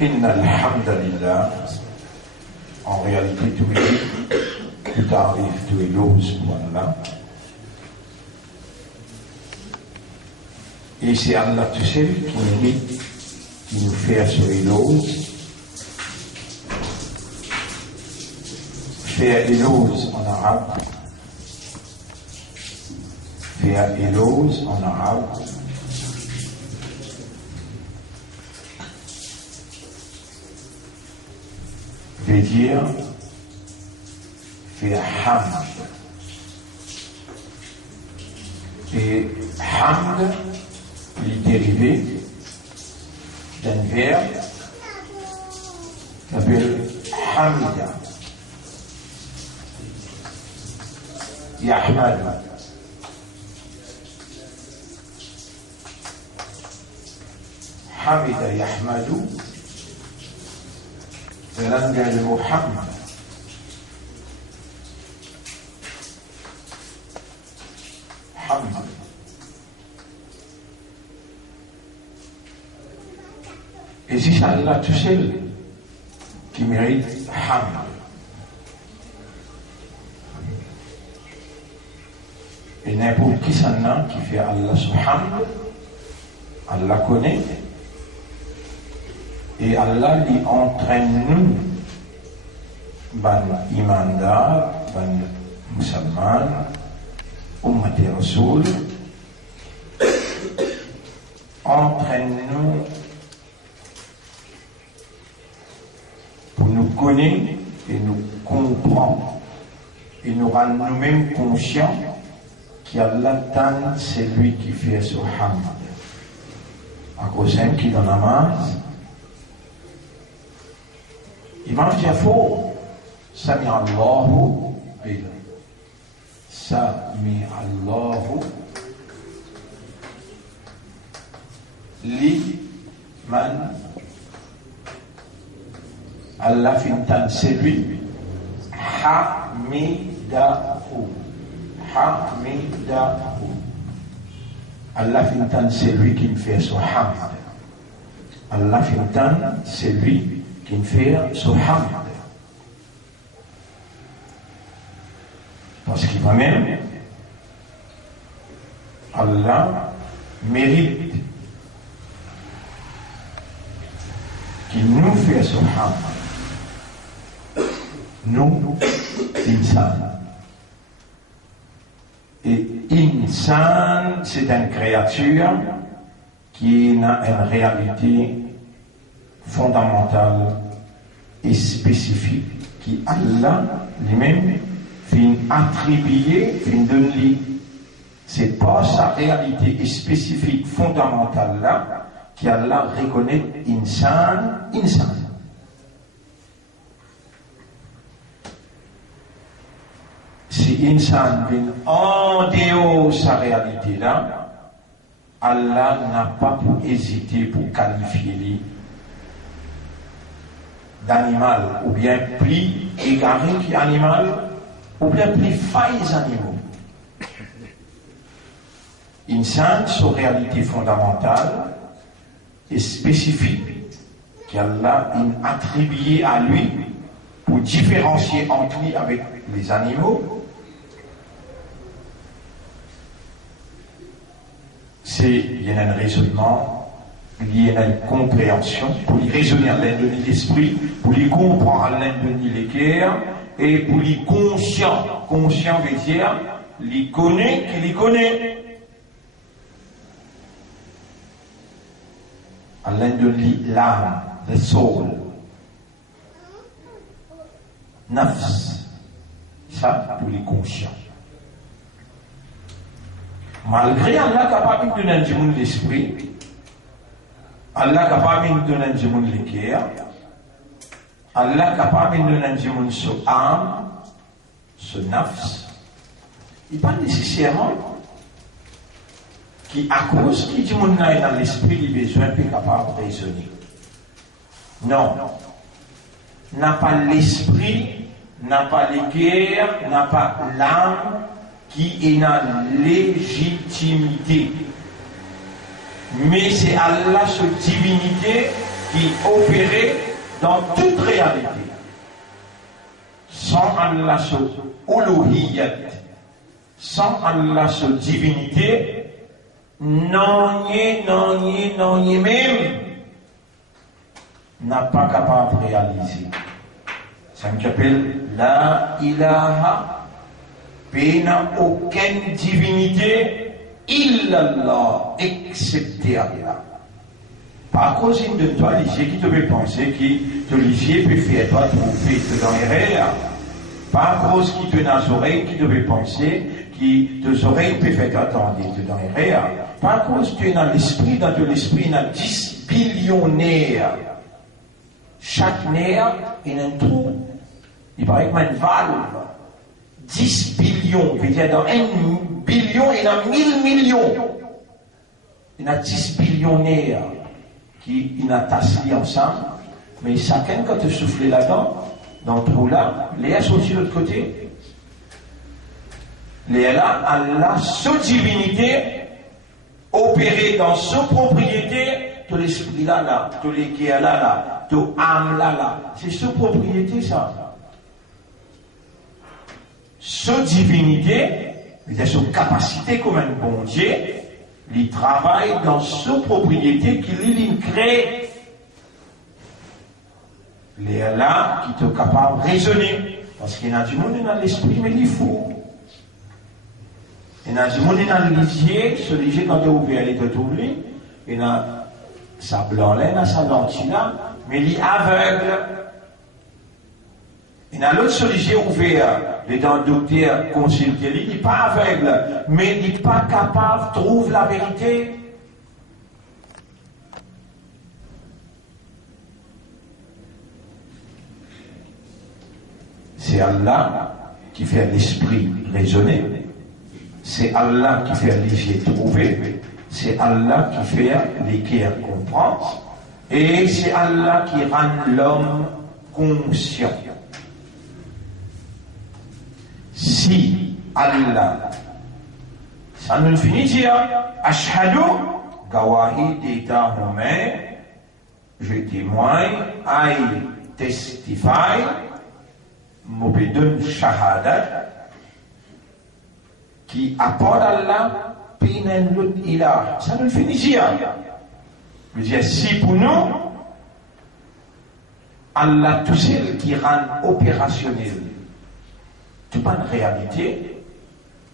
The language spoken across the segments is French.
Inna alhamdulillah, en réalité tout arrive, tout est l'ose pour Allah. Et c'est Allah tout seul qui mérite, qui nous fait assurer l'ose. Faire l'ose en arabe. Faire l'ose en arabe. Veut dire faire hamd. Et hamd est dérivé d'un verbe qui s'appelle hamida. Yahmad. Hamida Yahmadu. C'est le langage de Muhammad. Hamd. Et si c'est Allah tout seul qui mérite Hamd. Et n'importe qui s'en a qui fait Allah subhanahu, Allah connaît. Et Allah lui entraîne nous, ban imandar, ban musulman, ummat rasoul, entraîne nous pour nous connaître et nous comprendre et nous rendre nous-mêmes conscients qu'Allah donne c'est lui qui fait ce hamd. À cause d'un qui donne la masse. Imam Jafo, Sami Allahu, Sami Allahu, li man, Allah fintan, c'est lui, Hamidahu, Hamidahu. Allah fintan, c'est lui qui me fait son hamd. Allah fintan, c'est lui qui me fait ce hamd. Parce qu'il même Allah mérite qu'il nous fait ce hamd. Nous, insan. Et insan, c'est une créature qui a une réalité fondamentale et spécifique qui Allah lui-même fait attribuer, fait donner. C'est pas sa réalité spécifique fondamentale là qui Allah reconnaît insan. Si insan vient en dehors de sa réalité là, Allah n'a pas pour hésiter pour qualifier lui d'animal, ou bien plus égaré qu'animal, ou bien plus failles animaux. Insan, sa réalité fondamentale et spécifique qu'Allah a attribué à lui pour différencier entre lui avec les animaux, il y a un raisonnement, il y a une compréhension, pour y raisonner à l'aide de l'esprit, pour y comprendre à l'aide de l'équerre, et pour y conscient. Conscient veut dire, il connaît qu'il y connaît. À l'aide de l'âme, le soul, nafs, ça pour les conscients. Malgré Allah capable de donner un l'esprit, Allah capable de donner un l'équerre, Allah capable de donner un ce âme, ce nafs, il pas nécessairement qui à cause qui dit mon est dans l'esprit, il est besoin plus capable de raisonner. Non, n'a pas l'esprit, n'a pas l'équerre, n'a pas l'âme qui est dans légitimité. Mais c'est Allah, sa divinité, qui opérait dans toute réalité. Sans Allah sa uluhiyyat, sans Allah sa divinité, non même n'a pas capable de réaliser. Ça s'appelle la ilaha, il n'a aucune divinité, illallah, excepté Allah. Par cause de toi, l'isier qui te fait penser, qui te l'isier peut faire toi trouver dans les rêves. Par cause qui te n'a oreilles, qui te fait penser, qui te oreilles peut faire attendre dans les rêves. Par cause tu es dans l'esprit, il y a 10 billions nerfs. Chaque nerf est un trou. Il paraît qu'il y a une valve. 10 billions, veut dire dans 1 billion, il y a 1000 millions. Il y a 10 billions nerfs qui sont tassés ensemble, mais chacun, quand tu souffles là-dedans, dans le trou là, l'air sorti de l'autre côté. L'air là, Allah, sa divinité, opérée dans sa propriété, tout l'esprit là, tout l'équerre là, tout âme là. C'est sa propriété, ça. Sa divinité, c'est sa capacité comme un bon Dieu, il travaille dans sa propriété qu'il crée. Il est là qui est capable de raisonner. Parce qu'il y a du monde dans l'esprit, mais il faut. Il y a du monde dans l'isier, ce lisier quand tu es ouvert, il est ouvert. Il y a sa blanc là, il y a sa lentille là, mais il est aveugle. Il y a l'autre solution ouvert, les dents docteur consulté, il n'est pas aveugle, mais il n'est pas capable de trouver la vérité. C'est Allah qui fait l'esprit raisonner, c'est Allah qui fait les yeux trouver, c'est Allah qui fait les cœurs comprendre, et c'est Allah qui rend l'homme conscient. Si Allah, ça nous finit dire, Ashhadu, Gawahi d'État romain, je témoigne, I testify, Mobedun Shahadat, qui apporte Allah, Pinen Lut Ilah. Ça nous finit dire. Je veux dire, si pour nous, Allah tout seul qui rend opérationnel toute bonne réalité,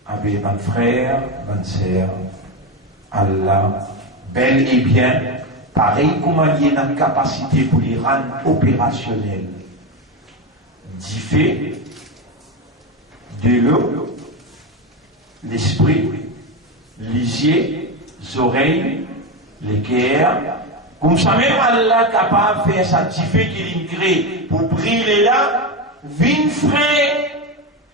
avec mon frère, mon sœur, Allah, bel et bien, pareil comme il y a une capacité pour les rendre opérationnels, d'y de l'eau, l'esprit, les yeux, les oreilles, les cœurs, comme ça même Allah est capable de faire ça, d'y qu'il crée pour briller là, vin frais.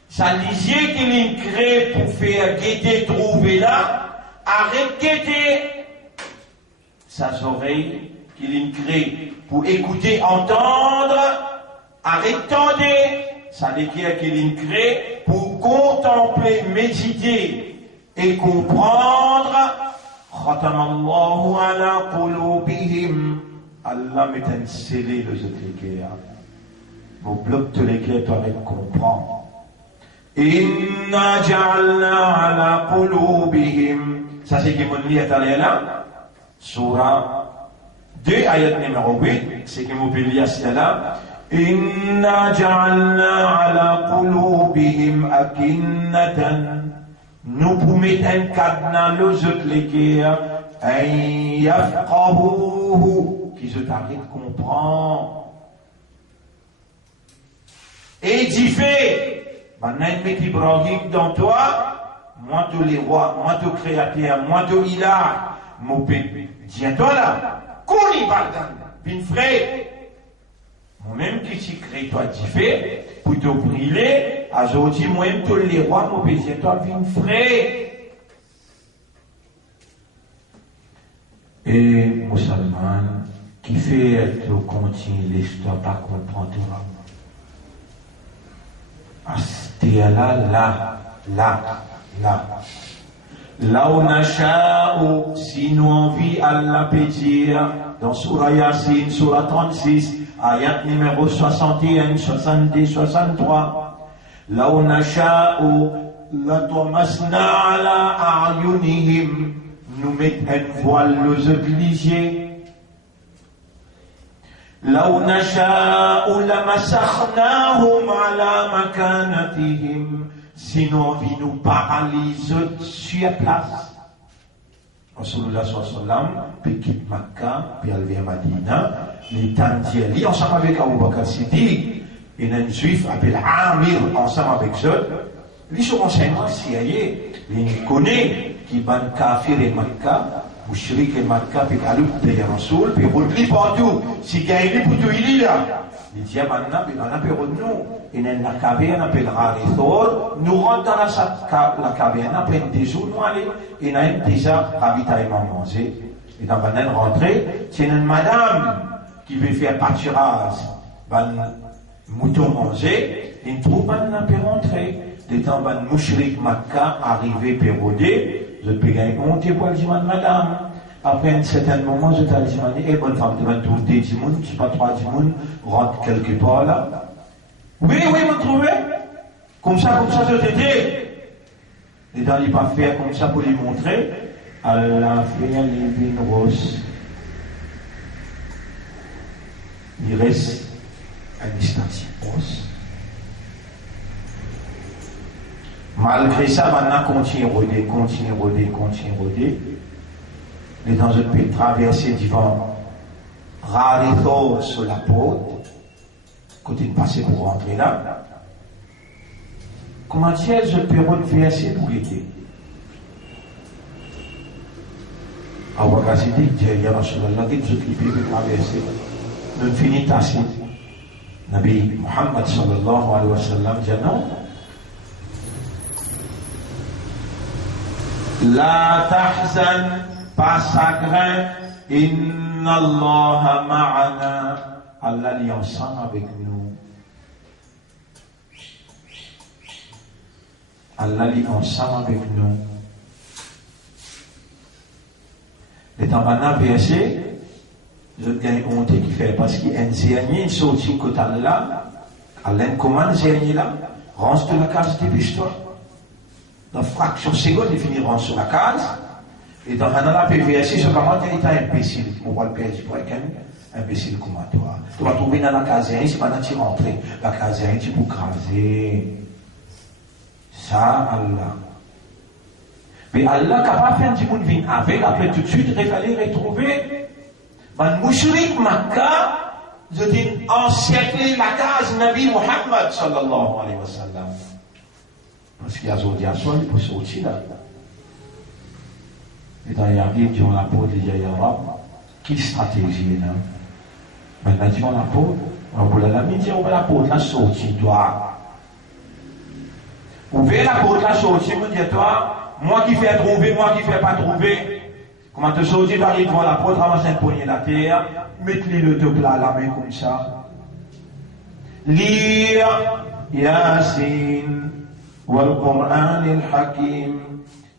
Ça lisier qu'il crée pour faire guetter, trouver là, arrête guetter. Sa oreille qu'il crée pour écouter, entendre, arrête tendre. Ça l'équerre qu'il crée pour contempler, méditer et comprendre. Khatamallahu ala qulubihim. Allah met un scellé les autres équerres. Vous bloquez l'équerre, tu arrêtes comprendre. Inna ja'alna ala qulubihim. Ça c'est qui mon lit est allé là. Surah 2, ayat numéro 8. C'est qui mon lit est là. Inna ja'alna ala qulubihim akinnatan. Nous pour mettre un cadenas les autres l'équerre. An yafqahuhu. Qui se t'arrête de comprendre. Et d'y fait. Maintenant, il Ibrahim dans toi, moi tous les rois, moi tous créateurs, moi tous ilah, mon bébé. Tiens-toi là, qu'on y pardonne, bin frère. Moi-même qui t'y crée, toi t'y fais, pour te briller, à aujourd'hui, moi-même tous les rois, mon bébé, tiens-toi, bin frère. Et, musulman, qui fait te continuer l'histoire, pas comprendre. Là où nasha'u, si nous envie, Allah peut dire, dans Surah Yasin, Surah 36, ayat numéro 61, 62, 63. لو نشاء لطمسنا على أعينهم. Nous mettons un voile aux obligés. لو نشاء لمسخناهم على مكانتهم. Sinon, il nous paralyse sur place. Rasulullah sallam, puis quitte Makkah, puis elle vient à Madina, les tantiers, ensemble avec Abu Bakr Siddiq, et un juif appelé Amir, ensemble avec eux, ils sont renseignements CIA, ils connaissent qui ban kafir et Makkah, mushrik et Makkah, puis Kalouk de Rasoul, puis ils replient partout. Si quelqu'un est pour tout, il est là. Il dit maintenant, puis on appelle nous, et la caverne appelle Harithor, nous rentrons dans la caverne, après des jours, nous allons, et nous avons déjà ravitaillement mangé. Et dans la rentrée, c'est une madame qui veut faire pâturage, mouton manger, et une troupe n'a pas rentré. Les temps de Mouchrik Makkah arrivé pérodé, je peux gagner monter pour le dimanche madame. Après un certain moment, je t'ai dit, eh, bonne femme, tu vas trouver des mouns, je ne sais pas, 3 mouns, rentre quelque part là. Oui, vous trouvez? Comme ça, je t'ai. Et dans les pas faire comme ça pour lui montrer, elle a fait un livre rose. Il reste un instance rose. Malgré ça, maintenant, continue rôder. Les dans je peux traverser devant Rarito sur la porte, côté de passer pour rentrer là. Comment est-ce que je peux reverser pour l'aider? Alors, quand je dis que ya Rasulallah, dès que je peux traverser, nous finissons tasser. Nabi Muhammad sallallahu alayhi wa sallam dit non. La tahzan, pas chagrin, inna Allah ma'ana, Allah est ensemble avec nous. Allah est ensemble avec nous. Les temps maintenant verset, je gagne honte qui fait parce qu'il y a un zénier sorti côté Allah, Allah commande zénier là, range de la case dépêche-toi. Dans fraction seconde, il finira sur la case. Et dans la PVSI, je commence à être imbécile. On voit le PSG pour un imbécile comme toi. Tu vas trouver dans la case, c'est pas tu rentrer. La case, tu peux craser. Ça, Allah. Mais Allah, capable de faire du monde vient avec, après tout de suite, il fallait retrouver. Man Mouchrik Makkah, je dis, encercler la case Nabi Muhammad sallallahu alayhi wa sallam. Parce qu'il y a des gens qui peuvent sortir là. Et dans les arrives, ils ont la peau, ils disent, quelle stratégie là? Maintenant, ils ont la peau, on va la midi, on va la peau, la sortie, toi. Ouvrez la peau, la sortie, on dit, toi, moi qui fais trouver, moi qui fais pas trouver. Comment te sortir, tu arrives devant la porte, ramasser un poignet de la terre, mettre-lui le top là, la main comme ça. Lire, Yasin. والقرآن الحكيم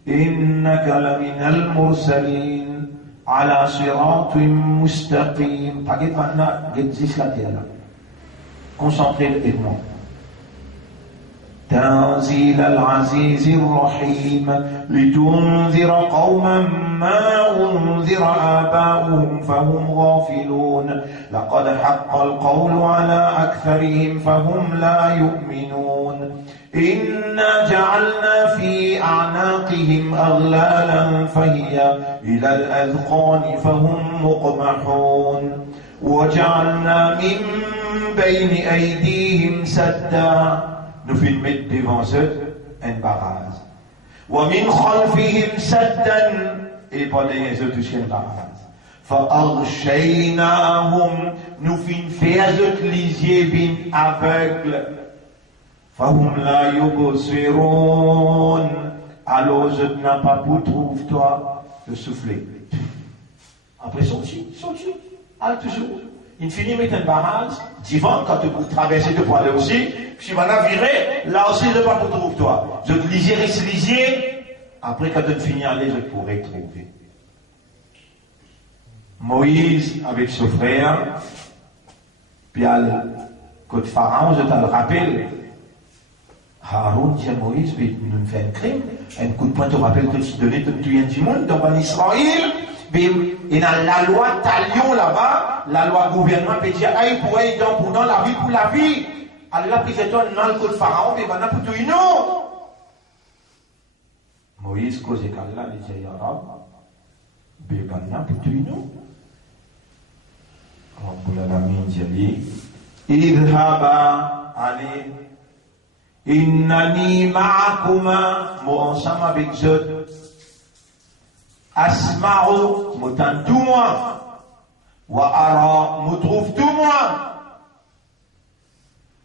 إنك لمن المرسلين على صراط مستقيم. T'inquiète maintenant, existe la terre là. Concentrez-vous. تنزيل العزيز الرحيم لتنذر قوما ما أنذر آباؤهم فهم غافلون لقد حق القول على أكثرهم فهم لا يؤمنون إنا جعلنا في أعناقهم أغلالا فهي إلى الأذقان فهم مقمحون وجعلنا من بين أيديهم سدا. Nous filons mettre devant eux un barrage. وَمِنْ خَلْفِهِمْ سَدًّا et pendant les autres touchent un barrage. فَأَغْشَيْنَاهُمْ nous filons faire les yeux aveugles. فَهُمْ لَا يُبْصِرُونَ alors je n'ai pas pour trouve-toi de souffler. Après sorti, toujours. Il finit mettre un barrage, divan, quand tu traverses de pour aller aussi, puis tu vas virer, là aussi je ne vais pas pour trouver toi. Je te lisier, après quand tu finis aller, je pourrai trouver. Moïse avec son frère, puis à côté Pharaon, je te le rappelle. Haroun dit à Moïse, mais nous fait un crime, un coup de poing te rappelle que tu donnais tout du monde dans Israël, et dans la loi Talion là-bas, la loi gouvernement peut dire, aïe pour aïe, pour dans la vie pour la vie. Allah prise toi dans le coup de Pharaon, mais maintenant pour tout une non. Moïse cause qu'Allah dit, ya Rab, mais maintenant pour tout une non. Rabbul Alamin dit, idhaba allez. Innani ma'akuma, moi ensemble avec eux. Asma'u, m'entend tout moi. Wa ara, me trouve tout moi.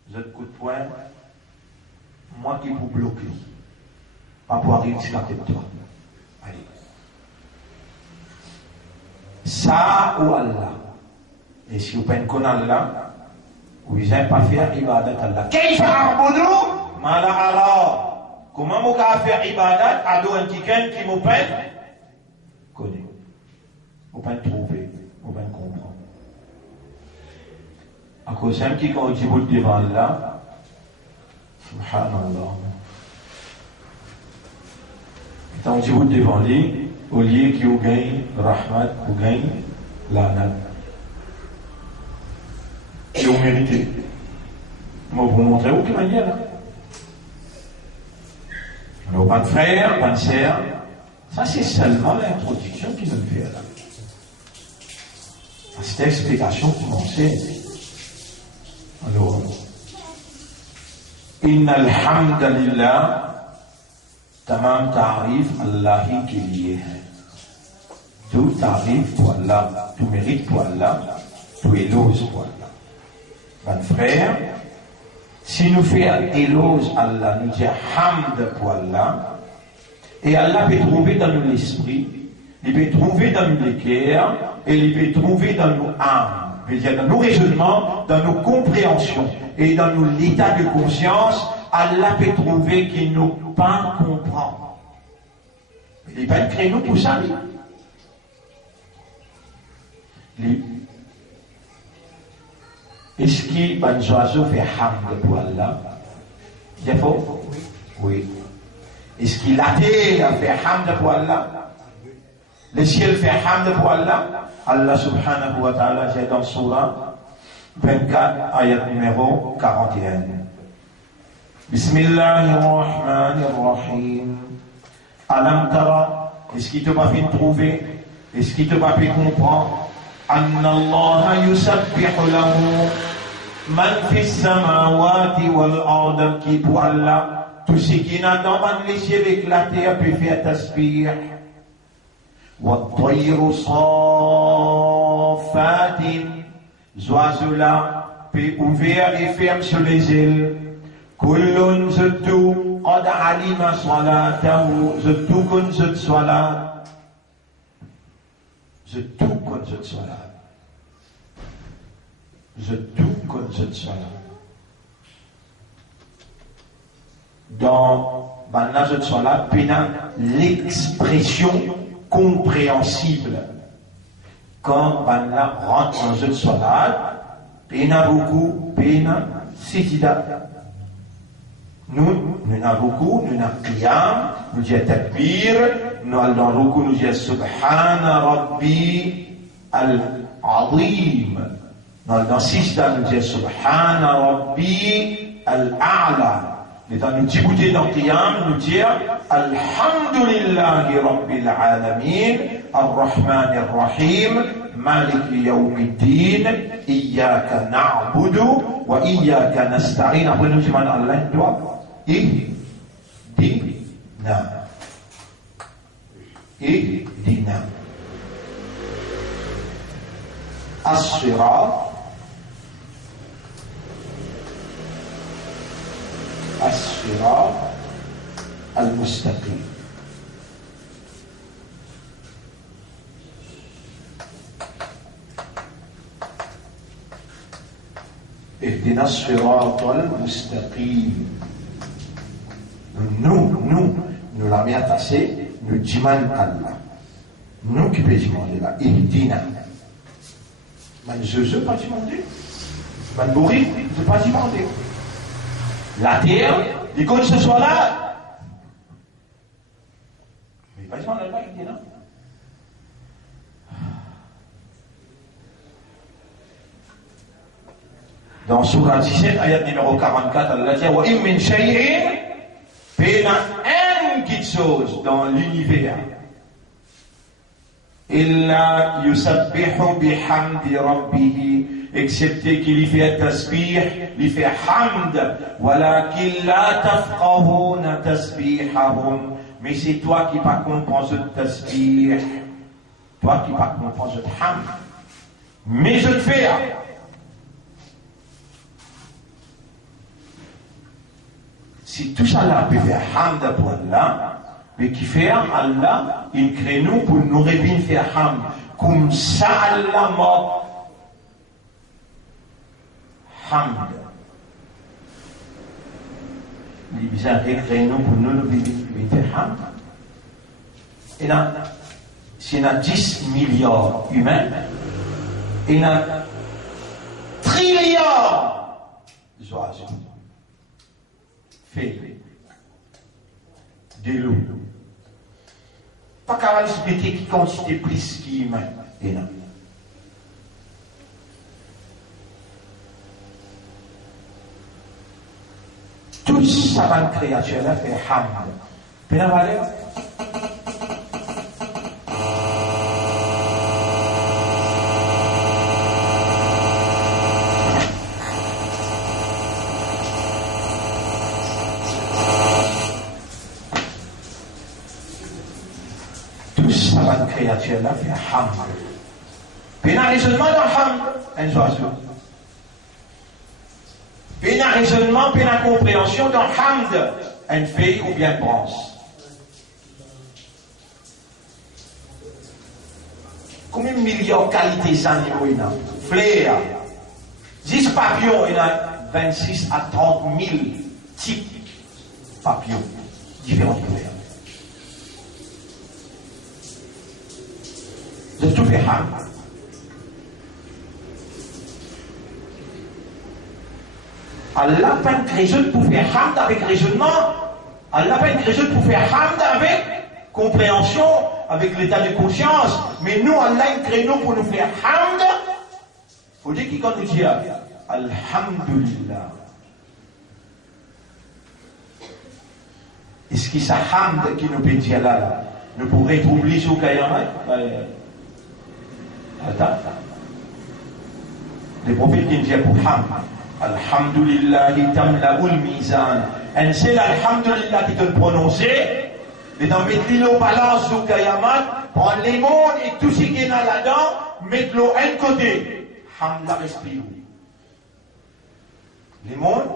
Vous êtes coup de poing, moi qui vous bloque. Pas pour arriver jusqu'à toi. Allez. Ça ou Allah. Et si vous ne connaissez Allah, vous n'avez pas fait ibadat Allah. Qu'est-ce que vous Mala alors, comment vous pouvez faire ibadat à un quelqu'un qui me peine? Connaît. Vous pouvez trouver, vous pouvez comprendre. À cause de qui quand vous devant Allah, subhanallah. Quand vous devant lui, au lieu qu'il vous gagne rahmat, vous gagne l'anat. Et vous méritez. Moi, vous montrez où qui manière là? Nos pas de frères, pas de sœurs, ça c'est seulement l'introduction qui nous fait là. Cette explication commençait. Alors, Inna alhamdulillah, tamam ta'rif Allahi qui est. Tout ta'rif pour Allah, tout mérite pour Allah, tout éloge pour Allah. Mes frères, si nous faisons éloge à Allah, nous disons hamd pour Allah, et Allah peut trouver dans nous l'esprit, il peut trouver dans nous les cœurs, et il peut trouver dans nos âmes, c'est-à-dire dans nos raisonnements, dans nos compréhensions, et dans nos l'état de conscience, Allah peut trouver qu'il nous pas comprend. Il n'est pas créé nous pour ça, Est-ce qu'il y a un oiseau fait hamd pour Allah? C'est faux? Oui. Est-ce qu'il a fait hamd pour Allah? Le ciel fait hamd pour Allah? Allah subhanahu wa ta'ala, j'ai dans Surah 24, ayat numéro 41. Bismillahirrahmanirrahim. Alam tara, est-ce qu'il te va fait trouver? Est-ce qu'il te va fait comprendre? أن الله يسبح له من في السماوات والأرض qui pour Allah tout ce qui n'a dans les cieux et la terre peut faire tasbih والطير صافات oiseaux là peut ouvrir et ferme sur les ailes كل زدو قد علم صلاته زدو كن زد صلاة Je tout comme je sois là. Je tout comme je sois là. Dans Banna je sois là, pénin l'expression compréhensible. Quand Banna rentre dans je sois là, pénin beaucoup, pénin sitida. Nous n'avons beaucoup, nous n'avons qiyam, nous disons takbir, nous allons beaucoup, nous disons subhana rabbi al-azim. Nous allons sijda, nous disons subhana rabbi al-a'la. Et dans nous djibouter dans qiyam, nous disons alhamdulillahi rabbil alamin, ar-rahman ar-rahim, مالك يوم الدين إياك نعبد وإياك نستعين. Après nous demandons à Allah toi اهدنا الصراط المستقيم. اهدنا الصراط المستقيم. Nous l'avons attaché, nous demandons Allah. Nous qui pouvons demander là, Ihdina. je pas demander. Bourri, je pas demander. La terre, il compte ce soit là. Mais pas demander là, il dit non. Dans Surah 17, ayat numéro 44, Allah dit wa in min shay'in, il y a une petite chose dans l'univers. Illa yusabbihu bihamdi rabbih, excepté qu'il y fait tasbih, il fait hamd, walakin la tafqahuna tasbihahum, mais c'est toi qui pas comprends ce tasbih, toi qui pas comprends ce hamd, mais je te fais. Si tout ça là peut faire hamd pour Allah, mais qui fait Allah, il crée nous pour nous revenir faire hamd. Comme ça Allah m'a hamd. Il vient créer nous pour nous revenir faire hamd. Et là, s'il y a 10 milliards humains, il y a trilliards d'oiseaux. Fait de l'eau. Pas qu'à expliquer qui quantité plus qui humain. Et non. Tout ça va créature là fait hamd. Puis la valeur. Créature là fait hamd. Puis un raisonnement dans hamd, un oiseau. Puis un raisonnement, puis une compréhension dans hamd, une feuille ou bien une branche. Combien de millions de qualités d'animaux il y a? Fleurs. 10 papillons, il y a 26 à 30 000 types de papillons, différentes couleurs. De tout faire hamd. Allah pas une raison pour faire hamd avec raisonnement. Allah pas une raison pour faire hamd avec compréhension, avec l'état de conscience. Mais nous, Allah a une créneau pour nous faire hamd. Il faut dire qu'il quand nous dit Alhamdulillah. Est-ce que c'est hamd qui nous peut dire là? Nous pourrions trouver sur Kayamat? Attends. Les prophètes qui disent pour hamd. Alhamdulillah, tamla'ul mizan. Un seul Alhamdulillah qui te le prononcer, et dans mettre l'île au balance du Kayamat, prendre les mondes et tout ce qui est là-dedans, mettre l'eau un côté. Hamd respire. Les mondes,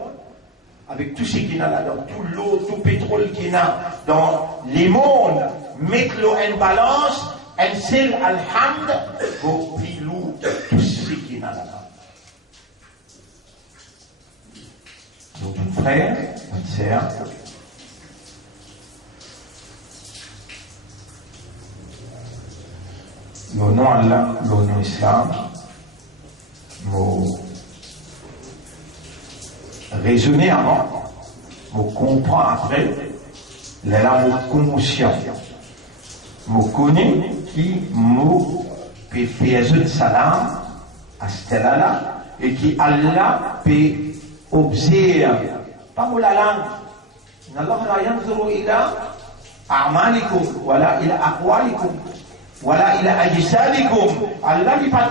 avec tout ce qui est là-dedans, tout l'eau, tout le pétrole qui est là, dans les mondes, mettre l'eau en balance, un seul alhamd, pour pilou tout ce qui est là-dedans. Donc, mon frère, mon sœur, le nom Allah, le nom Islam, mon raisonner avant, mon comprend après, là, mon conscient, mon connaît qui m'a fait faire un salam à ce là et qui Allah peut observe, pas pour la langue. Allah la yanzuru ila a'malikum, wala ila aqwalikum, wala ila ajsadikum. Allah n'est pas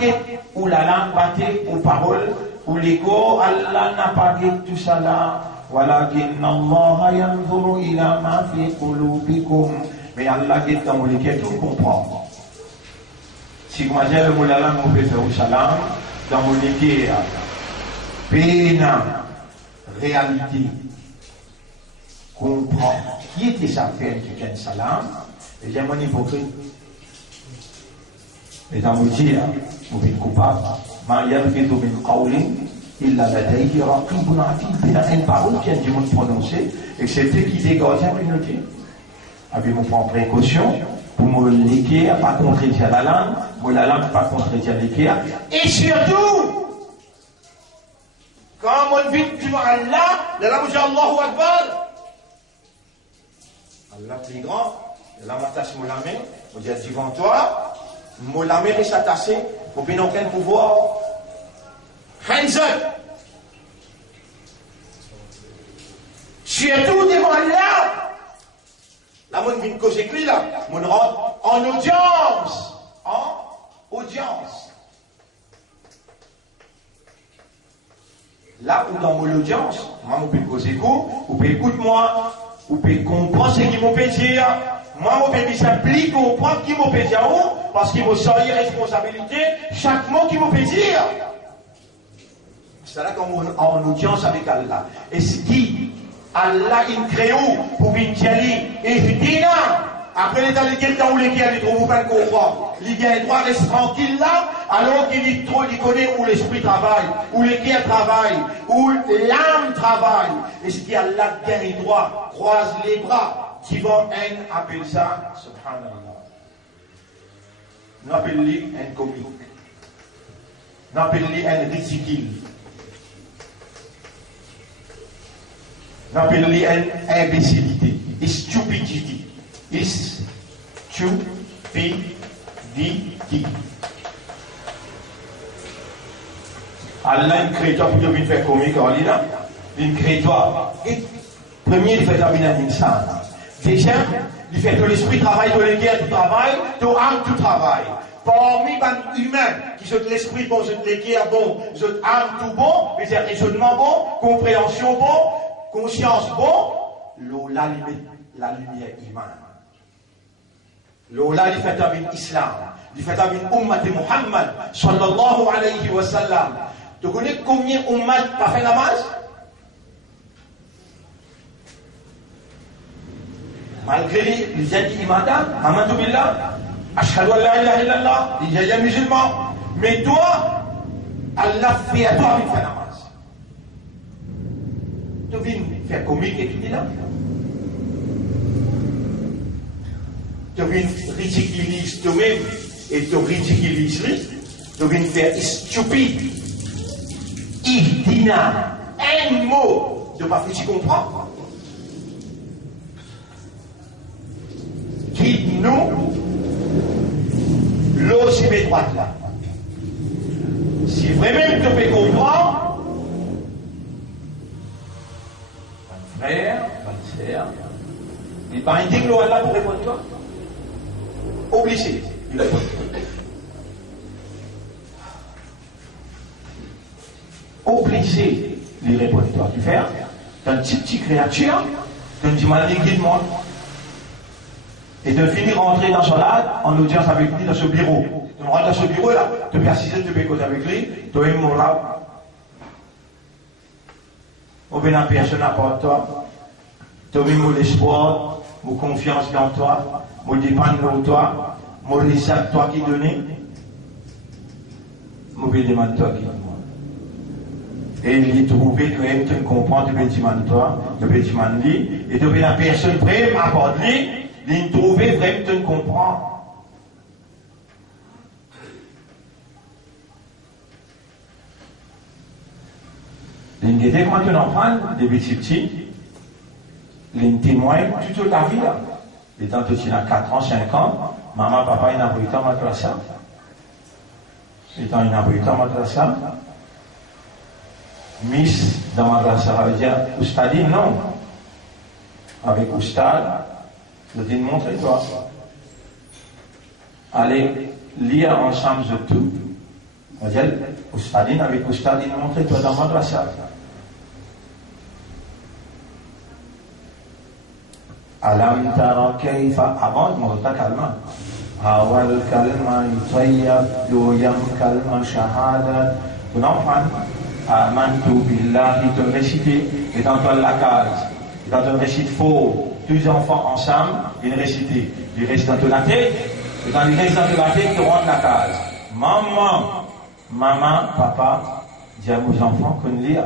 ou la langue battée, ou parole, ou l'ego. Allah n'a pas dit tout ça là. Walakin Allah yanzuru ila ma fi qulubikum. Mais Allah dit dans le cœur, tout comprend. Si vous m'avez le mot la langue, vous faites au salam, dans le cœur, pénal. Réalité, comprend qui était sa femme qui est salam, et j'ai mon hypocrite. Et dans vous dire, vous êtes coupable, ma yalfidu min qawlin illa ladayhi raqibun atid. Il y a une parole qui a dû me prononcer, et c'est eux qui dégagent la communauté. Avez-vous pris précaution, pour me l'équerre, pas contredire la langue, moi la langue pas contredire l'équerre. Et surtout, quand on vit devant Allah, la langue dit Allahu Akbar. Allah plus grand, la m'attache mon main, on dit devant toi, mon main est attachée, pour bien aucun pouvoir. Hands up. Surtout devant Allah. Là, mon vient causer clé là, mon rentre en audience. En audience. Là où dans mon audience, moi, je peux causer coup, vous pouvez écouter moi, vous pouvez comprendre ce qu'il me dire. Moi, je peux s'appliquer, comprendre ce qu'il me dire, parce qu'il me sortir responsabilité, chaque mot qu'il me dire. C'est là qu'on est en audience avec Allah. Et ce qui, Allah, il crée pour venir dire, et Dina, après l'état de quelqu'un où les gars, ils trouvent pas le comprendre. Les gars, ils doivent rester tranquilles là, alors qu'il connaît où l'esprit travaille, où les gars travaillent, où l'âme travaille. Et ce qui, Allah, gagne droit, croise les bras, qui vont appeler ça, subhanallah. Nous appelons un comique. Nous appelons un ridicule. Nous appelons une imbécilité, une stupidité. Une stupidité. Allah, il crée toi pour devenir faire comique, il crée toi. Premier, il fait terminer un insan. Deuxième, il fait que l'esprit travaille, que les guerres, tout travail, que l'âme, tout travail. Parmi les humains qui sont l'esprit bon, les guerres bon, les âmes tout bon, les raisonnements bon, compréhension bon, conscience bon, l'Ola la lumière imane. L'Ola il fait avec l'islam, il fait avec l'ummat de Muhammad, sallallahu alayhi wa sallam. Tu connais combien d'ummat pas fait namaz? Malgré les gens qui imadan, Amadou Billah, Ashhadu an la ilaha illallah, il y a musulman. Mais toi, Allah fait à toi avec ta namaz. Tu viens faire comique et tu dis là. Tu viens ridiculiser toi-même et tu ridiculises lui. Tu viens faire stupide. Ihdina, un mot de pas faire tu comprends. Guide-nous l'eau c'est mes droites là. Si vraiment tu peux comprendre, mon frère, ma sœur, il va indiquer l'eau là pour répondre toi. Obligé, il répond. Obligé, il répond toi. Tu fais, t'as une petite créature, tu dis mal guide-moi. Et de finir rentrer dans son âge en audience avec lui dans ce bureau. Tu rentres dans ce bureau là, tu peux assister, tu peux écouter avec lui, tu es moral. Au bien personne à part toi. Tu as mis mon espoir, mon confiance dans toi, mon dépendance de toi, mon risque toi qui donne. Mon bien demande toi qui donne. Et il est trouvé, tu aimes, tu comprends, tu peux demander toi, tu peux demander lui, et tu peux la personne prête à part lui. Il trouver vraiment tu comprends. Il y a des enfants, des petits, ils témoignent toute la vie. Et tant que tu as 4 ans, 5 ans, maman, papa, ils n'abritent en madrasa. Et tant qu'ils n'abritent en madrasa, Miss dans madrasa, ça veut dire Oustadi, non. Avec Oustad, je vais te montrer toi. Allez lire ensemble de tout. On va dire, Oustadine avec Oustadine, montrer toi dans madrasa. Alam tara kayfa avant monta kalma. Awal kalma yutayyab doyam kalma shahada. Ton enfant, amantu billahi, te réciter, et dans toi la case. Quand on récite faux, tous les enfants ensemble, ils récitent. Ils restent dans la tête, et quand ils restent dans la tête, ils rentrent la case. Maman, papa, dis à vos enfants qu'on lit.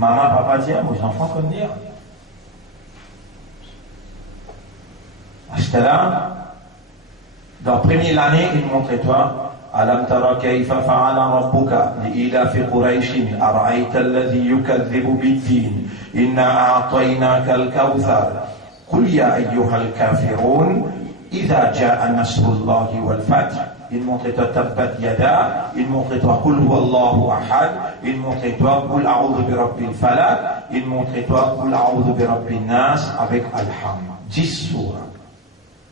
Maman, papa dit, aux enfants qu'on dit. À ce là, dans la première année, il montrait toi. ألم تر كيف فعل ربك لإيلاف قريش أرأيت الذي يكذب بالدين إنا أعطيناك الكوثر قل يا أيها الكافرون إذا جاء نصر الله والفتح il montrait toi tabbat yada, il montrait toi qul huwa Allahu ahad, il montrait toi qul a'udhu bi rabbil falaq, il montrait toi qul a'udhu bi rabbin nas avec alham. 10 sourates.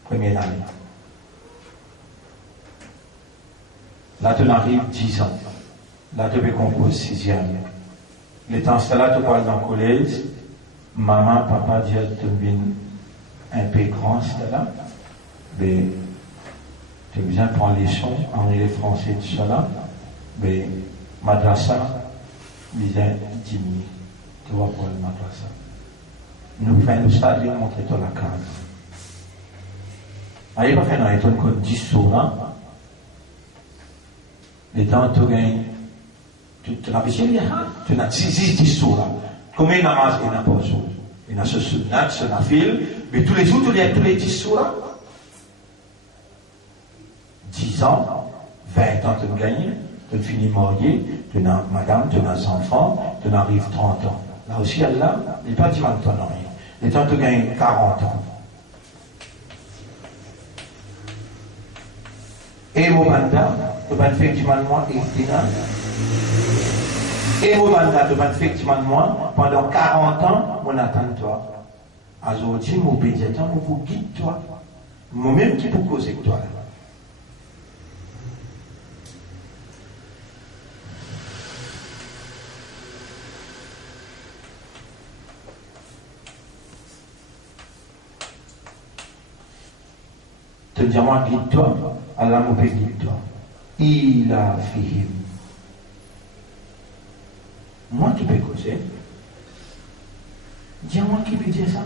Première année. Là, tu arrives 10 ans. Là, tu peux composer 6e. Le temps, c'est là, tu parles dans le collège. Maman, papa, Dieu, tu viens un peu grand, c'est là. Mais, tu viens prendre les sons, en les français, tout cela. Mais, madrasa, vient diminuer. Tu vois pour le madrasa. Nous faisons le stade, nous montrer toi la case. Allez, pas faire un étonne comme 10 sourates. Les temps, tu gagnes, tu n'as pas essayé, tu as 10 sourates. Combien de namaz il n'y a pas ça? Il y a ce sunnat, ce nafil, mais tous les jours, il y a tous les 10 sourates. 10 ans, 20 ans, tu gagnes, tu finis marié, tu as madame, tu as enfants, tu arrives 30 ans. Là aussi, Allah, il n'est pas dit maintenant rien. Les temps, tu gagnes 40 ans. Et mon mandat, tu vas effectivement moi, et mon mandat, tu vas effectivement moi, pendant 40 ans, on attend toi. Aujourd'hui, mon obédiateur, on vous guide toi. Moi-même qui peux causer avec toi. Te dire moi, guide-toi. Allah m'a guide-toi. Il a fait. Moi qui peux causer. Dis-moi qui peut dire ça.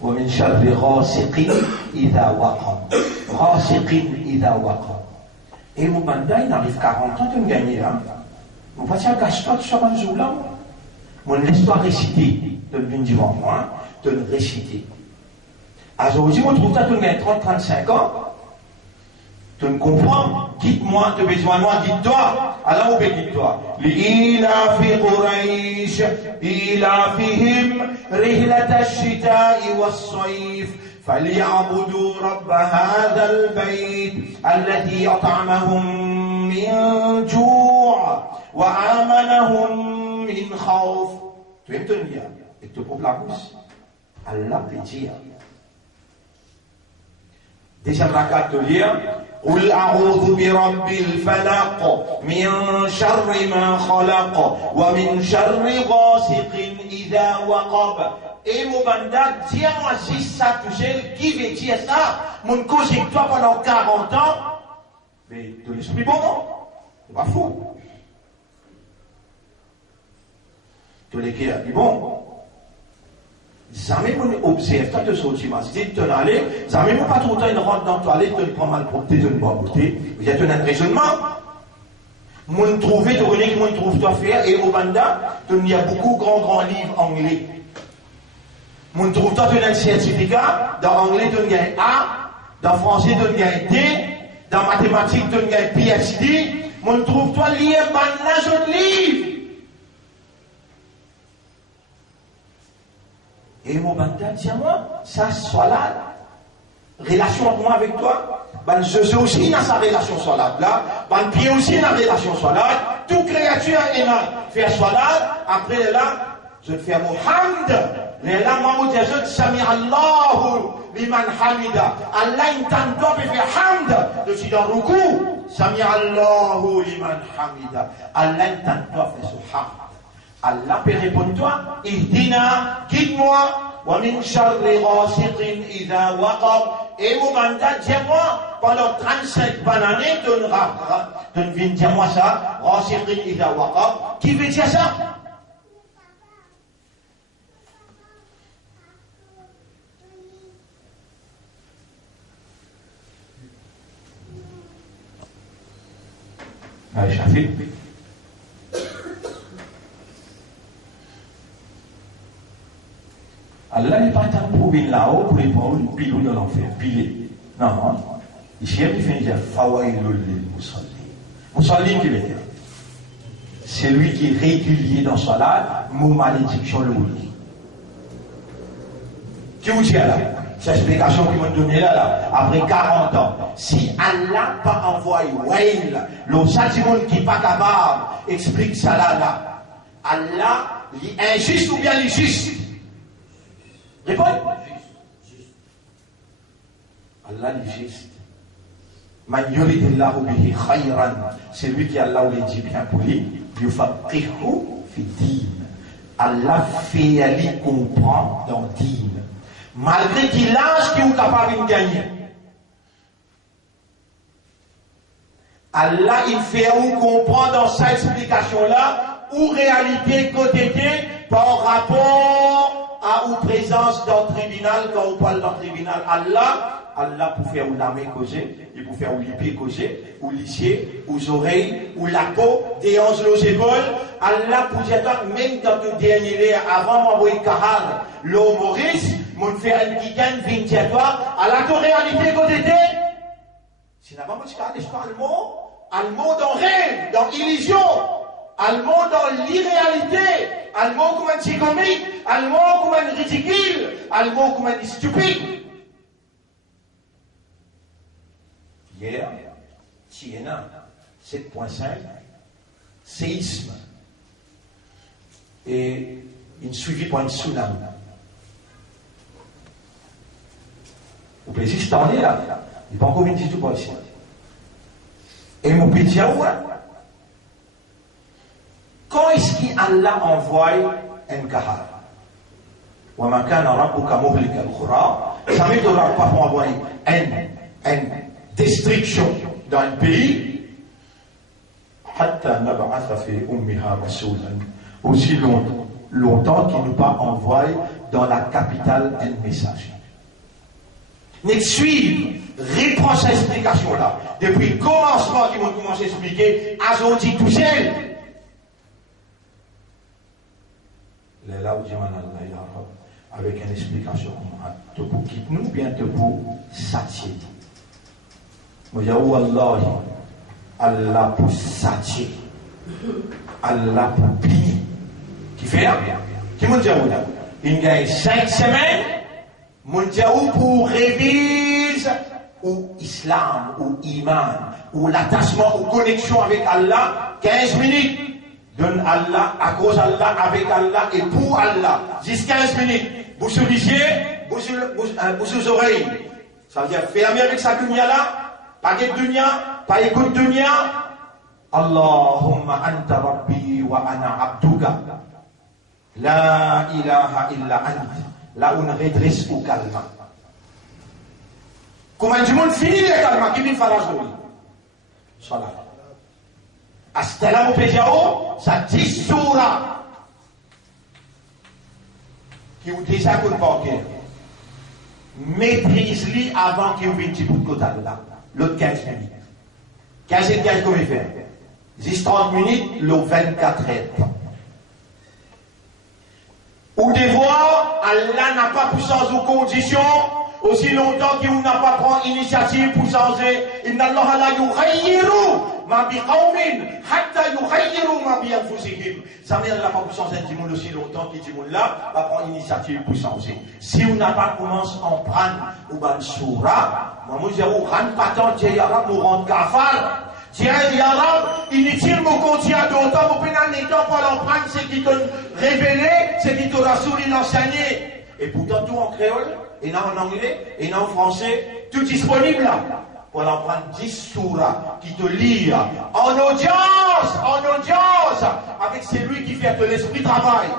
ومن شر غاسق إذا وقب غاسق إذا وقب. Et mon mandat, il arrive 40 ans, tu me gagnes là. Mon patient cache-toi, tu sois un jour là. Mon laisse-toi réciter. Tu me dis devant moi, tu me réciter. Aujourd'hui, on trouve ça, tu me gagnes 30-35 ans. Tu me comprends? Guide-moi, tu as besoin de moi, guide-toi. Alors, on peut guide-toi. لإيلاف قريش إيلافهم رحلة الشتاء والصيف فليعبدوا رب هذا البيت الذي أطعمهم من جوع وآمنهم من خوف. Tu aimes te dire, et tu prends la bouche. Allah peut dire. Deuxième rakat de lire. قل أعوذ برب الفلق من شر ما خلق ومن شر غاسق إذا وقب. Et mon banda, dis-moi si ça touche, qui veut dire ça? Mon cause avec toi pendant 40 ans. Mais de l'esprit bon, non? C'est pas fou. De l'équipe dit bon. Jamais on observe tant de sorties masjid, tu n'allais, jamais on pas tout le temps une rentre dans la toilette, tu ne prends mal pour t'es, tu ne bois pour t'es. Vous êtes un raisonnement. Mon trouvé, tu connais que mon trouve toi faire, et au banda, il y a beaucoup de grands livres anglais. Mon trouve toi, tu as un certificat, dans anglais, tu as un A, dans français, tu as un D, dans mathématiques, tu as un PhD. Mon trouve toi, lire un autre livre. Et mon banda, tiens-moi, ça, soit là, relation moi avec toi, ben, je aussi dans sa relation soit là, ben, Pierre aussi dans la relation soit là, toute créature est là, faire soit là, après là, je te fais mon hamd, mais là, moi, je te sami Allahu liman hamida, Allah, il t'entend pour faire hamd, je suis dans le ruku, sami Allahu liman hamida, Allah, il t'entend pour faire ce hamd. Allah peut répondre toi, Ihdina, guide-moi, وَمِنْ شَرِّ غَاسِقٍ إِذَا وَقَبْ. Et mon mandat, dis-moi, pendant 35 bonnes années, tu ne viens dire-moi ça, غَاسِقٍ إِذَا وَقَبْ. Qui veut dire ça? Shafi. Allah n'est pas tant pour venir là-haut pour les prendre pilou dans l'enfer, pilé. Non, non. Ici, il fait dire Fawailul lil musalli. Musalli qui veut dire c'est lui qui est régulier dans sa salat, mon malédiction le oublie. Qui vous dit là? Cette explication qu'ils m'ont donnée là, après 40 ans. Si Allah n'a pas envoyé Wail, le sentiment qui n'est pas capable, explique ça là. Allah, il est injuste ou bien il est juste? Réponds. Allah est juste. Man yuridillahu bihi khayran. C'est lui qui Allah lui dit bien pour lui. Yufaqihu fi din. Allah fait aller comprendre dans din. Malgré qu'il lâche qui est capable de gagner. Allah, il fait ou comprendre dans cette explication-là, ou réalité côté par rapport à ou présence dans le tribunal, quand on parle dans le tribunal. Allah pour faire ou l'armée causer, il pour faire ou les pieds causer, ou l'issier, ou oreilles, ou la peau, des hanches, aux épaules. Allah pour dire, même dans le dernier avant m'envoyer Kahar, l'eau Maurice, mon faire un week-end, 20 fois, Allah pour réalité côté si n'a pas moi je parle le mot dans rêve, dans illusion, le mot dans l'irréalité, le mot comme un psychomique, le mot comme un ridicule, le mot comme un stupide. Hier, Tiena, 7.5, séisme, et une suivi par un tsunami. Au plaisir, je t'en ai là. Il n'est pas encore venu du tout ici. Et mon petit ouais. Quand est-ce qu'Allah envoie un kahar? وَمَا كَانَ رَبُّكَ مُهْلِكَ الْقُرَىٰ. Ça ne veut pas pour envoyer une destruction dans un pays. حَتَّى نَبْعَثَ فِي أُمِّهَا رَسُولًا. Aussi longtemps qu'il nous pas envoyé dans la capitale un message. Mais suivre, reprend cette explication-là. Depuis le commencement qu'ils vont commencer à expliquer, aujourd'hui tout seul. Là où avec une explication, te pour quitter nous, bien te pour s'attirer. Moi, je dis, Allah pour s'attirer. Allah pour plier. Qui fait là? Qui m'a dit, il gagne 5 semaines. Moundiaou pour révise ou islam ou iman ou l'attachement ou connexion avec Allah 15 minutes donne Allah à cause d'Allah avec Allah et pour Allah juste 15 minutes vous soulisiez vous oreilles ça veut dire fermer avec sa dunya là pas de dunya pas écoute dunya Allahumma anta rabbi wa ana abduka la ilaha illa anta. Là où on redresse au calme. Comment du monde finit le calme qui vient faire la journée? Salat. Astela Mopejao, ça dit Soura. Qui vous déjà qu'on bancaire. Maîtrise-lui avant qu'il vienne du bout de côté là. L'autre 15 minutes. 15 et 15 comment il fait? 10-30 minutes, l'autre 24 heures. Ou des voix, Allah n'a pas puissance ou condition, aussi longtemps qu'il n'a pas pris initiative pour changer. Inna Allah la yughayyiru ma bi qawmin hatta yughayyiru ma bi anfusihim. Ça veut dire n'a pas puissance d'un monde aussi longtemps qu'il dit là va prendre initiative pour changer. Si on n'a pas commencé à en prendre ou ban soura, moi je vous rends pas tant que yara nous rend kafar. Tiens, Yarab, inutile mon continue d'autant, mon pénal n'étant pas l'empreinte, c'est qui t'a révélé, c'est qui t'a rassuré l'enseigné. Et pourtant, tout en créole, et non en anglais, et non en français, tout disponible là. Pour l'empreinte 10 soura, qui te lit en audience, avec celui qui fait que l'esprit travaille.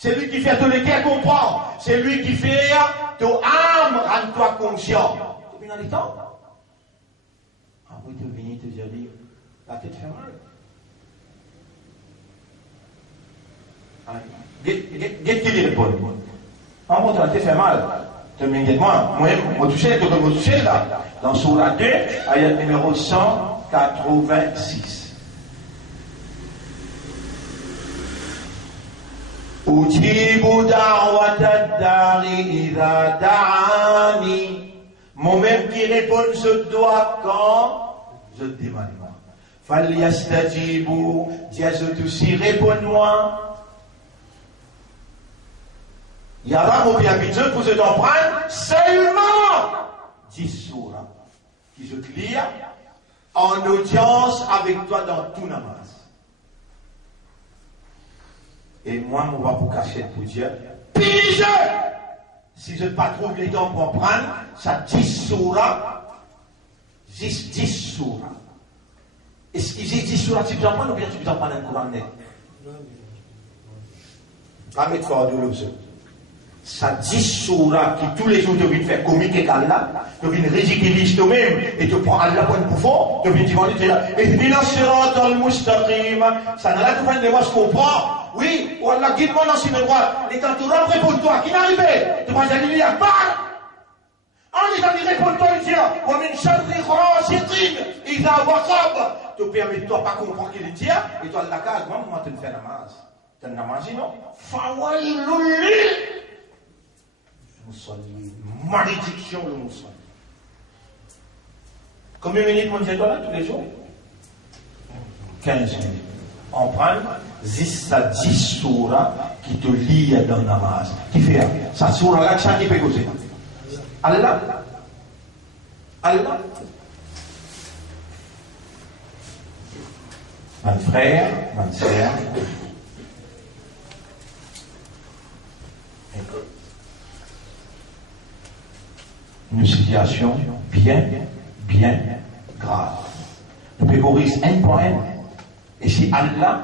C'est lui qui fait tout le cœur comprendre. C'est lui qui fait ton âme rendre-toi conscient. Tu viens dans les temps? Ah oui, tu viens te dire, la tête fait mal. Qu'est-ce qu'il répond? En montant, la tête fait mal. Tu me dis, moi, je touche là. Dans Sourate 2, ayat numéro 186. Ujibu da'wata dari idha da'ani. Moi-même qui réponds, je dois quand je te demande. Falyastajibu, Dieu aussi réponds-moi. Il y a là mon bien habitué pour se t'en prendre seulement 10 sourates qui je te lis en audience avec toi dans tout namaz. Et moi, on va vous cacher pour dire, pige! Si je ne pas trouve les temps pour prendre, ça 10 sourates, 10 sourates. Est-ce que j'ai 10 sourates, tu peux en prendre ou bien tu peux en prendre un courant net? Pas mettre fort de l'eau, ça 10 sourates qui tous les jours deviennent faire comique et Allah, deviennent ridiculiser toi-même, et tu prends Allah pour un bouffon, deviennent dire, et dis la sirat al-mustaqim, ça n'a pas de moi, je comprends. Oui, ou Allah, guide-moi dans ce droit. Les temps, tu rentres pour toi, qui n'arrivait? Tu vas aller lire, parle! En disant, il répond toi, il dit, wa min sharri ghasiqin, idha waqab. Tu permets toi pas comprendre qu'il dit, et toi, Allah, comment tu fais namaz? Tu as namaz, non? Fawailul Moussolini, malédiction le Moussolini. Combien de minutes mon Dieu toi là tous les jours? 15 minutes. On prend 10 à 10 sourates qui te lient dans le namaz. Qui fait ça sourate là, ça qui peut causer. Allah. Allah. Mon frère, ma sœur. Une situation bien grave. Nous pégorise un point. Et si Allah,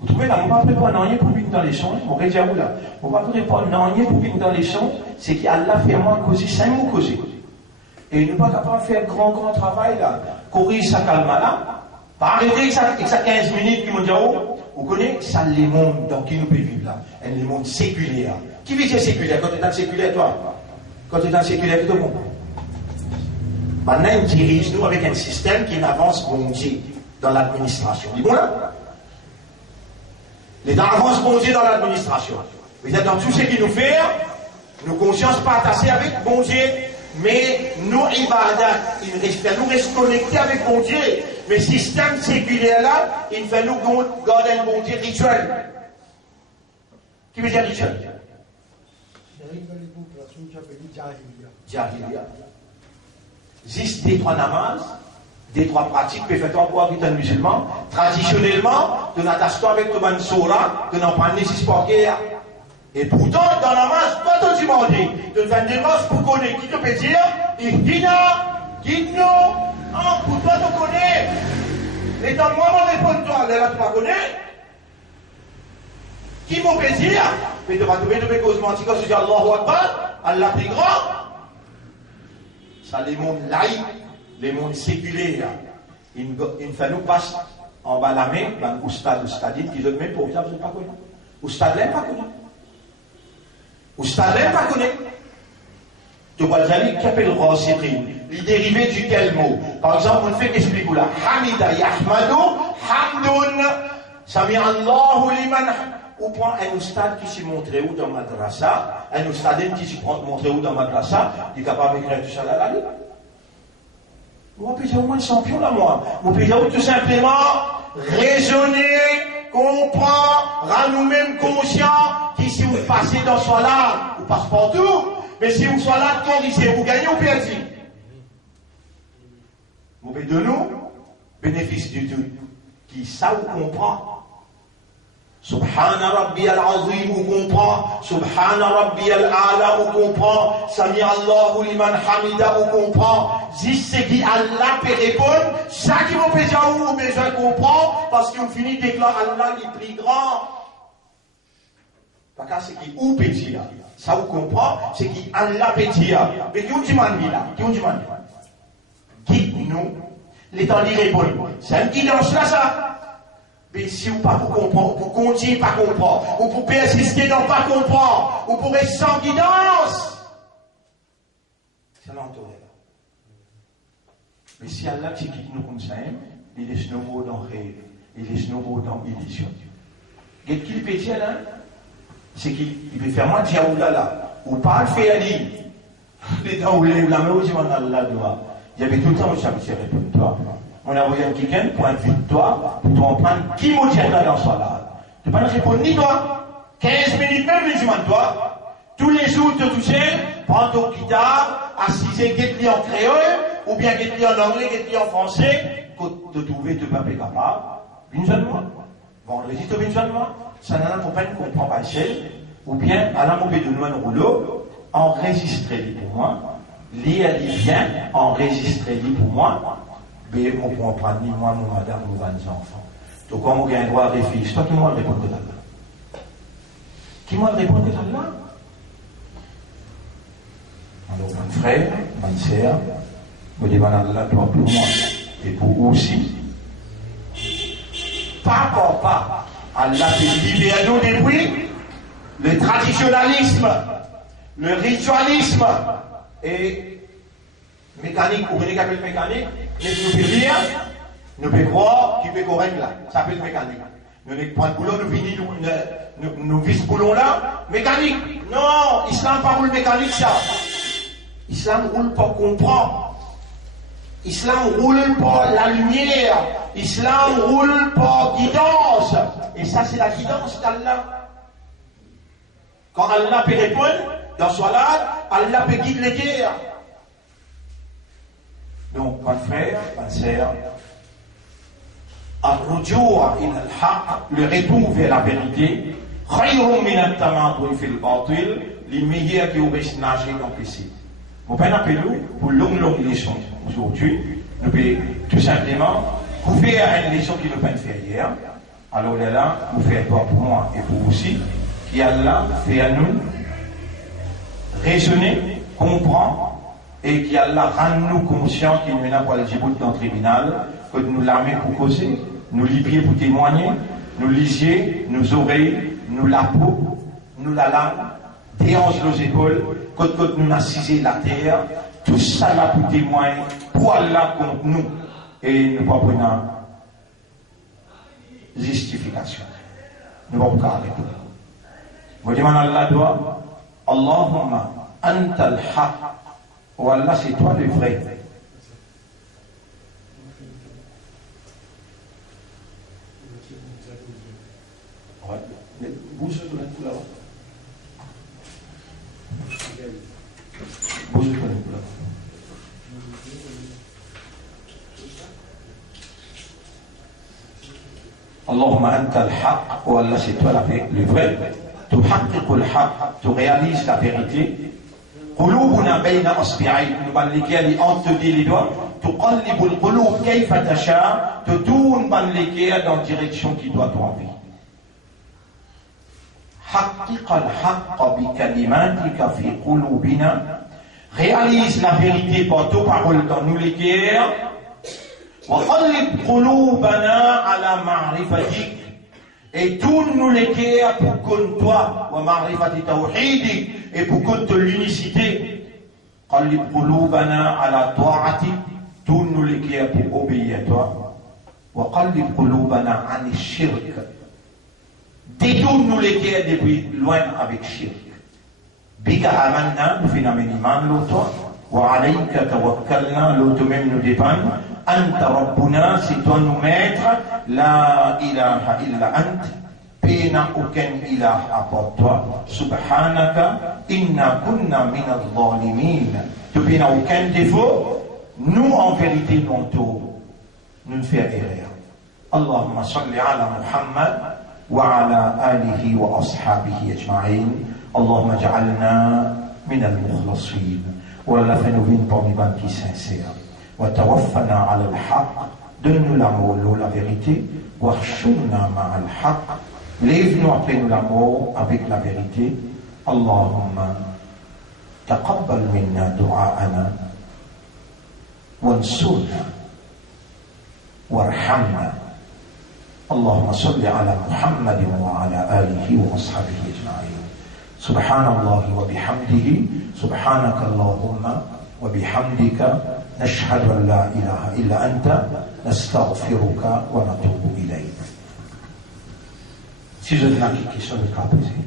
vous trouvez là, on ne va pas répondre rien pour venir dans les sons, on va dire là, on ne va pas répondre rien pour venir dans les sons, c'est qu'Allah fait moins causer, 5 mots causer. Et il n'est pas capable de faire grand travail là, corrige sa calme là, pas arrêter avec ça 15 minutes, qui m'ont dit, oh, vous connaissez, ça les mondes dans qui nous peut vivre là, et les mondes séculaires. Qui veut dire séculaire? Quand tu es dans le séculaire, toi? Quand tu es dans le séculaire, tu te comprends? Maintenant, il dirige nous avec un système qui n'avance bon Dieu dans l'administration. Dis bon là? Les avance bon Dieu dans l'administration. Vous êtes dans tout ce qui nous fait, nos consciences partagées avec bon Dieu, mais nos ibadat, il fait nous rester connectés avec bon Dieu. Mais le système séculaire là, il fait nous garder un bon Dieu rituel. Qui veut dire rituel? Jahiliya. Juste des 3 namaz, des 3 pratiques, peut faire encore avec un musulman. Traditionnellement, de n'attache-toi avec le ban Sora, de n'en prendre les 6 guerre. Et pourtant, dans la namaz, toi, tu m'as dit, de faire des masses pour connaître. Qui te peut dire, guide-nous, pour toi, tu connais. Et dans le moment, réponds-toi, là, tu ne connais. Qui m'ont fait dire, mais tu vas trouver de mes causes mentir quand tu dis Allahu Akbar, Allah plus grand. Ça, les mondes laïcs, les mondes séculaires, il fait nous passer en bas la main, dans oustadine, qui veut même pour ça, vous ne pas connaître. Oustadine, pas connaître. Oustadine, pas connaître. Tu vois, les qui appellent Rasiqin, il dérivé du tel mot. Par exemple, on fait qu'explique là. Hamida Yahmadou, Hamdoun, Sami Allahu liman. Ou prend un oustad qui s'est montré où dans madrasa, un oustadine qui s'est montré où dans madrasa, il est capable d'écrire tout ça là, là. Moi, puis j'ai au moins un champion là, moi. Moi, puis j'ai tout simplement raisonner, comprendre, rendre nous-mêmes conscients que si vous passez dans ce là, vous passez partout, mais si vous soyez là, corrigez, vous gagnez ou perdez. Vous pouvez de nous, bénéfice du tout, qui ça vous comprend. Subhana Rabbi al-Azim, vous comprend. Subhana Rabbi al-Ala, vous comprend. Sami Allahu liman hamida, vous comprend. Juste ce qui Allah peut répondre, ça qui vous peut dire, vous besoin de comprendre, parce que vous finissez de déclarer Allah est plus grand. Parce que c'est qui ou petit. Ça vous comprend, c'est qui Allah petit. Mais qui on dit là? Qui on dit guide-nous. Les temps d'y répondre. C'est une guidance là, ça. Mais si vous pas pour comprendre, pour continuer pas comprendre, ou pour persister dans pas comprendre, ou pour rester sans guidance, c'est l'entouré. Mais si Allah qui quitte nous comme ça, il laisse nos mots dans rêve, il laisse nos mots dans illusion. Qu'est-ce qu'il peut dire là? C'est qu'il peut faire moi dire oulala, ou pas le faire lui. Les temps où la main où je m'en Allah doit. Il y avait tout le temps où j'avais tiré pour toi. On a envoyé un quelqu'un pour un victoire, pour t'en prendre qui m'a dit là dans sa là. Tu ne peux pas répondre ni toi. 15 minutes même, je m'en toi. Tous les jours, tu te touches, prends ton guitare, assiser, guette-li en créole, ou bien guette-li en anglais, guette-li en français, pour te trouver, tu ne peux pas capable. Une seule mois. Vendredi, tu veux une seule mois. Ça n'a pas de comprendre pas le ou bien à la mauvaise de nous un rouleau, enregistrez-les pour moi. Lire les bien, enregistrez-les pour moi. Mais on ne prend pas ni moi, mon madame, nos 20 enfants. Donc, quand on a un droit à réfléchir, toi qui m'a répondu là. Qui m'a répondu là? Alors, mon frère, ma sœur, vous devez Allah pour moi et pour vous aussi. Pas pour pas. Allah peut libérer nous depuis le traditionnalisme, le ritualisme et mécanique. Vous connaissez qu'appelle mécanique? Mais nous pouvons lire, nous pouvons croire qu'il peut correct là. Ça s'appelle mécanique. Nous ne prenons boulot, nous finissons, nous visons boulot là. Mécanique. Non, Islam pas roule mécanique ça. Islam roule pour comprendre. Islam roule pour la lumière. Islam roule pour guidance. Et ça, c'est la guidance d'Allah. Quand Allah peut répondre, dans son salat, Allah peut guider les guerres. Donc, mon frère, ma sœur, le retour vers la vérité, les meilleurs qui auraient nagé dans le PC. Vous pouvez appeler pour longue leçon aujourd'hui. Nous pouvons tout simplement vous faire une leçon qui nous peut faire hier. Alors là, vous faites pour moi et pour vous aussi, qui Allah fait à nous raisonner, comprendre, et qui Allah rend nous conscients qu'il n'y a pas le Djibouti dans le tribunal, que nous l'armée pour causer, nous les pieds pour témoigner, nous lisier, nous oreilles, nous la peau, nous la langue, déhanche nos épaules, quand nous assisé la terre, tout ça là pour témoigner, pour Allah contre nous, et nous pas prendre justification. Nous ne pouvons pas arrêter. Vous demandez à Allah doit, Allahumma anta al-haq. Oh Allah, c'est toi le vrai. Bouge de la couleur. Bouge de la couleur. Allahumma anta al-haq. Oh Allah, c'est toi le vrai. Tu haqqiq al-haq. Tu réalises la vérité. قلوبنا بين أصبعين نبلغي entre les doigts تقلب القلوب كيف تشاء تدون بلغي dans direction qui doit envie حقق الحق بكلماتك في قلوبنا réalise la vérité par tes paroles dans nous les cœurs وقلب قلوبنا على معرفتك et tourne-nous les cœurs pour qu'on toi wa ma'rifati tawhidik et pour qu'on te l'unicité qalib qulubana ala ta'ati tourne-nous les cœurs pour obéir à toi wa qalib qulubana an shirk détourne-nous les cœurs depuis loin avec shirk bika amanna nous finameni iman l'autre wa alayka tawakkalna l'autre même nous dépend Anta Rabbuna, c'est toi nous maître, la ilaha illa ant, pena aucun ilah à part toi, subhanaka, inna kunna min al-zalimin, tu n'as aucun défaut, nous en vérité nous ne faisons erreur. Allahumma salli ala Muhammad wa ala alihi wa ashabihi ajma'in, Allahumma ja'alna min al-mukhlasin, wa la fais-nous vivre parmi les qui sincères. وتوفنا على الحق donne-nous l'amour, la vérité واحشرنا مع الحق Lève-nous après nous la mort avec la vérité. Allahumma taqabbal minna du'a'ana wansurna warhamna. Allahumma salli ala Muhammadin wa ala alihi wa ashabihi ajma'in. Subhanallah wa bihamdihi, subhanaka Allahumma wa bihamdika, nashhadu an la ilaha illa anta, nastaghfiruka wa natubu ilayk. Si je n'ai pas de questions de cas posées.